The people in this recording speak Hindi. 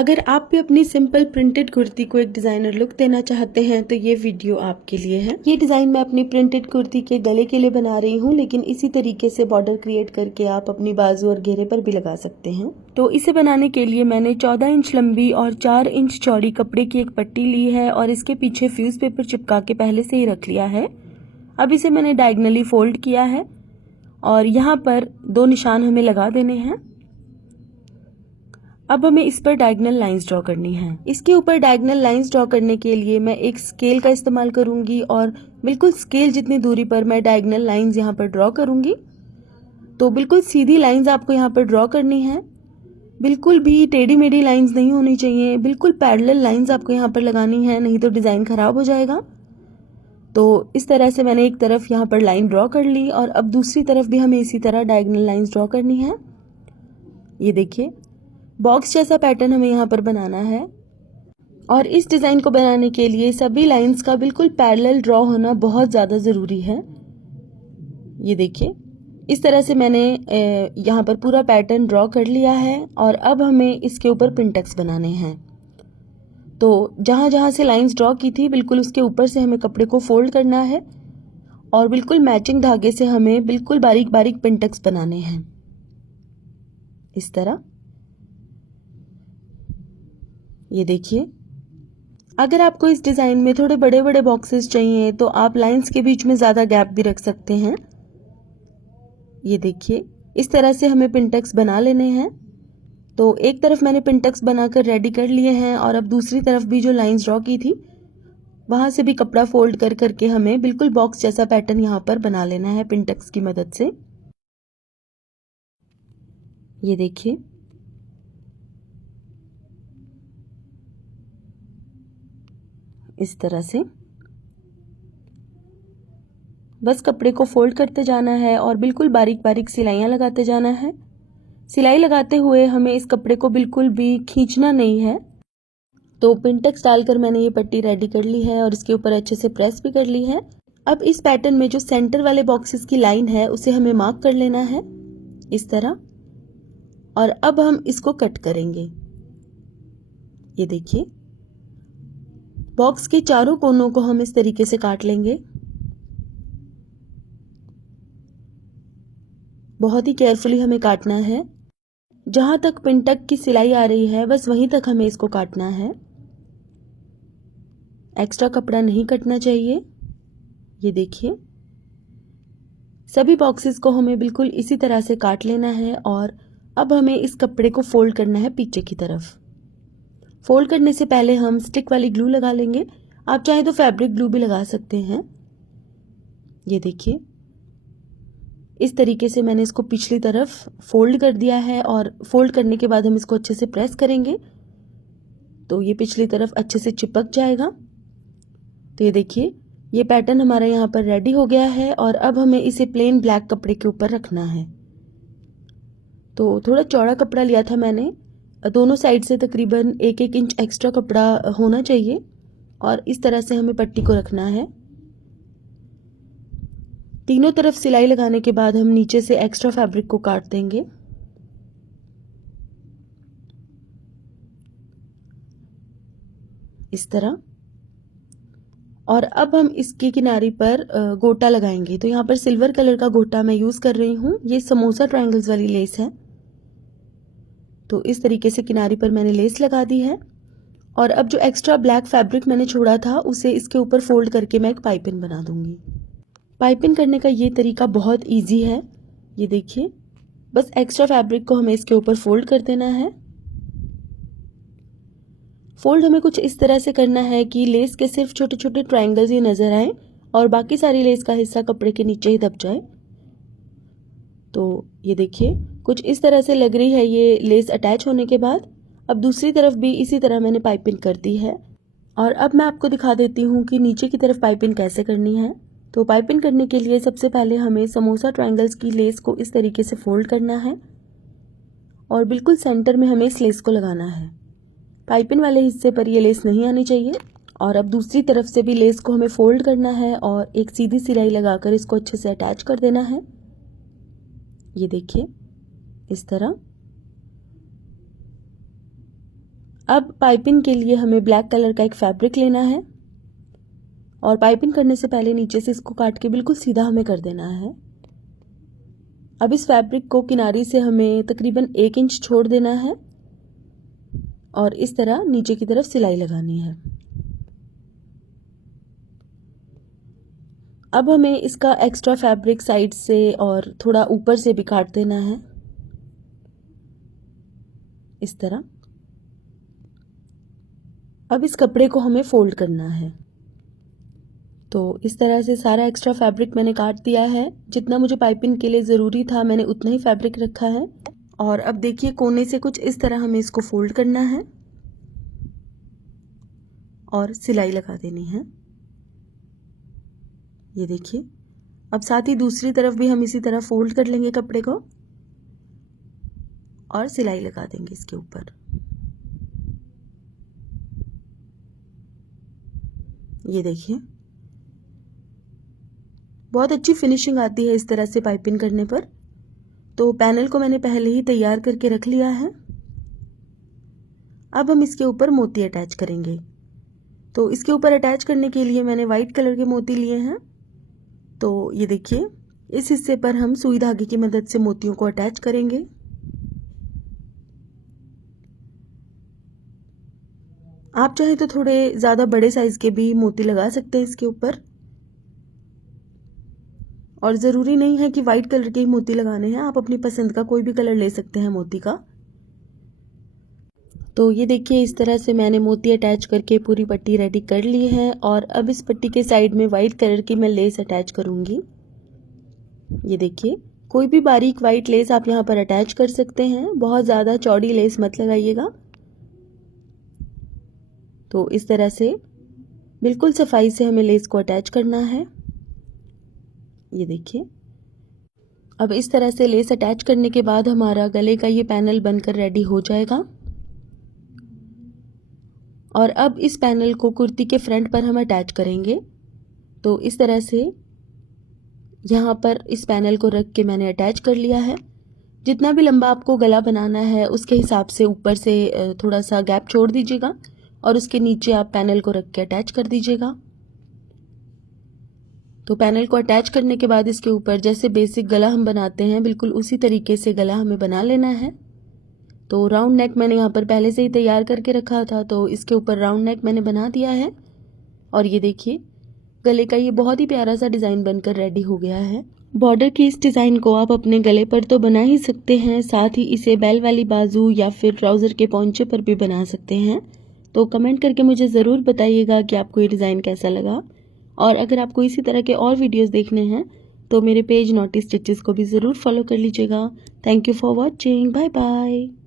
अगर आप भी अपनी सिंपल प्रिंटेड कुर्ती को एक डिजाइनर लुक देना चाहते हैं तो ये वीडियो आपके लिए है। ये डिजाइन मैं अपनी प्रिंटेड कुर्ती के गले के लिए बना रही हूँ, लेकिन इसी तरीके से बॉर्डर क्रिएट करके आप अपनी बाजू और घेरे पर भी लगा सकते हैं। तो इसे बनाने के लिए मैंने 14 इंच लंबी और 4 इंच चौड़ी कपड़े की एक पट्टी ली है और इसके पीछे फ्यूज पेपर चिपका के पहले से ही रख लिया है। अब इसे मैंने डायगनली फोल्ड किया है और यहाँ पर 2 निशान हमें लगा देने हैं। अब हमें इस पर डायगोनल लाइंस ड्रॉ करनी है। इसके ऊपर डायगोनल लाइंस ड्रॉ करने के लिए मैं एक स्केल का इस्तेमाल करूंगी और बिल्कुल स्केल जितनी दूरी पर मैं डायगोनल लाइंस यहाँ पर ड्रॉ करूंगी। तो बिल्कुल सीधी लाइंस आपको यहाँ पर ड्रॉ करनी है, बिल्कुल भी टेढ़ी मेढ़ी लाइंस नहीं होनी चाहिए। बिल्कुल पैरेलल लाइंस आपको यहाँ पर लगानी है, नहीं तो डिजाइन खराब हो जाएगा। तो इस तरह से मैंने एक तरफ यहाँ पर लाइन ड्रॉ कर ली और अब दूसरी तरफ भी हमें इसी तरह डायगोनल लाइंस ड्रॉ करनी है। ये देखिए, बॉक्स जैसा पैटर्न हमें यहाँ पर बनाना है और इस डिजाइन को बनाने के लिए सभी लाइंस का बिल्कुल पैरेलल ड्रॉ होना बहुत ज़्यादा ज़रूरी है। ये देखिए, इस तरह से मैंने यहाँ पर पूरा पैटर्न ड्रॉ कर लिया है और अब हमें इसके ऊपर पिनटक्स बनाने हैं। तो जहाँ जहाँ से लाइंस ड्रॉ की थी बिल्कुल उसके ऊपर से हमें कपड़े को फोल्ड करना है और बिल्कुल मैचिंग धागे से हमें बिल्कुल बारीक बारीक पिनटक्स बनाने हैं, इस तरह। ये देखिए, अगर आपको इस डिजाइन में थोड़े बड़े बड़े बॉक्सेस चाहिए तो आप लाइंस के बीच में ज्यादा गैप भी रख सकते हैं। ये देखिए, इस तरह से हमें पिनटक्स बना लेने हैं। तो एक तरफ मैंने पिनटक्स बनाकर रेडी कर लिए हैं और अब दूसरी तरफ भी जो लाइंस ड्रॉ की थी वहां से भी कपड़ा फोल्ड कर करके हमें बिल्कुल बॉक्स जैसा पैटर्न यहाँ पर बना लेना है पिनटक्स की मदद से। ये देखिए, इस तरह से बस कपड़े को फोल्ड करते जाना है और बिल्कुल बारीक बारीक सिलाइयाँ लगाते जाना है। सिलाई लगाते हुए हमें इस कपड़े को बिल्कुल भी खींचना नहीं है। तो पिनटक्स डालकर मैंने ये पट्टी रेडी कर ली है और इसके ऊपर अच्छे से प्रेस भी कर ली है। अब इस पैटर्न में जो सेंटर वाले बॉक्सेस की लाइन है उसे हमें मार्क कर लेना है, इस तरह। और अब हम इसको कट करेंगे। ये देखिए, बॉक्स के चारों कोनों को हम इस तरीके से काट लेंगे। बहुत ही केयरफुली हमें काटना है। जहां तक पिनटक की सिलाई आ रही है बस वहीं तक हमें इसको काटना है, एक्स्ट्रा कपड़ा नहीं कटना चाहिए। ये देखिए, सभी बॉक्सेस को हमें बिल्कुल इसी तरह से काट लेना है और अब हमें इस कपड़े को फोल्ड करना है पीछे की तरफ। फोल्ड करने से पहले हम स्टिक वाली ग्लू लगा लेंगे। आप चाहें तो फैब्रिक ग्लू भी लगा सकते हैं। ये देखिए, इस तरीके से मैंने इसको पिछली तरफ फोल्ड कर दिया है और फोल्ड करने के बाद हम इसको अच्छे से प्रेस करेंगे तो ये पिछली तरफ अच्छे से चिपक जाएगा। तो ये देखिए, ये पैटर्न हमारा यहाँ पर रेडी हो गया है और अब हमें इसे प्लेन ब्लैक कपड़े के ऊपर रखना है। तो थोड़ा चौड़ा कपड़ा लिया था मैंने, दोनों साइड से तकरीबन 1-1 इंच एक्स्ट्रा कपड़ा होना चाहिए और इस तरह से हमें पट्टी को रखना है। तीनों तरफ सिलाई लगाने के बाद हम नीचे से एक्स्ट्रा फैब्रिक को काट देंगे। इस तरह। और अब हम इसकी किनारी पर गोटा लगाएंगे। तो यहाँ पर सिल्वर कलर का गोटा मैं यूज कर रही हूँ। ये समोसा ट्रायंगल्स वाली लेस है। तो इस तरीके से किनारी पर मैंने लेस लगा दी है और अब जो एक्स्ट्रा ब्लैक फैब्रिक मैंने छोड़ा था उसे इसके ऊपर फोल्ड करके मैं एक पाइपिंग बना दूंगी। पाइपिंग करने का ये तरीका बहुत इजी है। ये देखिए, बस एक्स्ट्रा फैब्रिक को हमें इसके ऊपर फोल्ड कर देना है। फोल्ड हमें कुछ इस तरह से करना है कि लेस के सिर्फ छोटे छोटे ट्रायंगल्स ही नजर आए और बाकी सारी लेस का हिस्सा कपड़े के नीचे ही दब जाए। तो ये देखिए, कुछ इस तरह से लग रही है ये लेस अटैच होने के बाद। अब दूसरी तरफ भी इसी तरह मैंने पाइपिंग कर दी है और अब मैं आपको दिखा देती हूँ कि नीचे की तरफ पाइपिंग कैसे करनी है। तो पाइपिंग करने के लिए सबसे पहले हमें समोसा ट्रायंगल्स की लेस को इस तरीके से फोल्ड करना है और बिल्कुल सेंटर में हमें इस लेस को लगाना है। पाइपिंग वाले हिस्से पर ये लेस नहीं आनी चाहिए। और अब दूसरी तरफ से भी लेस को हमें फोल्ड करना है और एक सीधी सिलाई लगाकर इसको अच्छे से अटैच कर देना है। ये देखिए, इस तरह। अब पाइपिंग के लिए हमें ब्लैक कलर का एक फैब्रिक लेना है और पाइपिंग करने से पहले नीचे से इसको काट के बिल्कुल सीधा हमें कर देना है। अब इस फैब्रिक को किनारी से हमें तकरीबन 1 इंच छोड़ देना है और इस तरह नीचे की तरफ सिलाई लगानी है। अब हमें इसका एक्स्ट्रा फैब्रिक साइड से और थोड़ा ऊपर से भी काट देना है इस तरह। अब इस कपड़े को हमें फोल्ड करना है। तो इस तरह से सारा एक्स्ट्रा फैब्रिक मैंने काट दिया है। जितना मुझे पाइपिंग के लिए ज़रूरी था मैंने उतना ही फैब्रिक रखा है। और अब देखिए कोने से कुछ इस तरह हमें इसको फोल्ड करना है और सिलाई लगा देनी है। ये देखिए, अब साथ ही दूसरी तरफ भी हम इसी तरह फोल्ड कर लेंगे कपड़े को और सिलाई लगा देंगे इसके ऊपर। ये देखिए, बहुत अच्छी फिनिशिंग आती है इस तरह से पाइपिंग करने पर। तो पैनल को मैंने पहले ही तैयार करके रख लिया है। अब हम इसके ऊपर मोती अटैच करेंगे। तो इसके ऊपर अटैच करने के लिए मैंने वाइट कलर के मोती लिए हैं। तो ये देखिए, इस हिस्से पर हम सुई धागे की मदद से मोतियों को अटैच करेंगे। आप चाहे तो थोड़े ज़्यादा बड़े साइज के भी मोती लगा सकते हैं इसके ऊपर, और ज़रूरी नहीं है कि वाइट कलर के ही मोती लगाने हैं। आप अपनी पसंद का कोई भी कलर ले सकते हैं मोती का। तो ये देखिए, इस तरह से मैंने मोती अटैच करके पूरी पट्टी रेडी कर ली है। और अब इस पट्टी के साइड में वाइट कलर की मैं लेस अटैच करूँगी। ये देखिए, कोई भी बारीक वाइट लेस आप यहाँ पर अटैच कर सकते हैं। बहुत ज़्यादा चौड़ी लेस मत लगाइएगा। तो इस तरह से बिल्कुल सफाई से हमें लेस को अटैच करना है। ये देखिए, अब इस तरह से लेस अटैच करने के बाद हमारा गले का ये पैनल बनकर रेडी हो जाएगा। और अब इस पैनल को कुर्ती के फ्रंट पर हम अटैच करेंगे। तो इस तरह से यहाँ पर इस पैनल को रख के मैंने अटैच कर लिया है। जितना भी लंबा आपको गला बनाना है उसके हिसाब से ऊपर से थोड़ा सा गैप छोड़ दीजिएगा और उसके नीचे आप पैनल को रख के अटैच कर दीजिएगा। तो पैनल को अटैच करने के बाद इसके ऊपर जैसे बेसिक गला हम बनाते हैं बिल्कुल उसी तरीके से गला हमें बना लेना है। तो राउंड नेक मैंने यहाँ पर पहले से ही तैयार करके रखा था, तो इसके ऊपर राउंड नेक मैंने बना दिया है। और ये देखिए, गले का ये बहुत ही प्यारा सा डिज़ाइन बनकर रेडी हो गया है। बॉर्डर की इस डिज़ाइन को आप अपने गले पर तो बना ही सकते हैं, साथ ही इसे बेल वाली बाजू या फिर ट्राउज़र के पौंचे पर भी बना सकते हैं। तो कमेंट करके मुझे ज़रूर बताइएगा कि आपको ये डिज़ाइन कैसा लगा। और अगर आपको इसी तरह के और वीडियोस देखने हैं तो मेरे पेज नॉटी स्टिचेस को भी ज़रूर फॉलो कर लीजिएगा। Thank you for watching. Bye bye.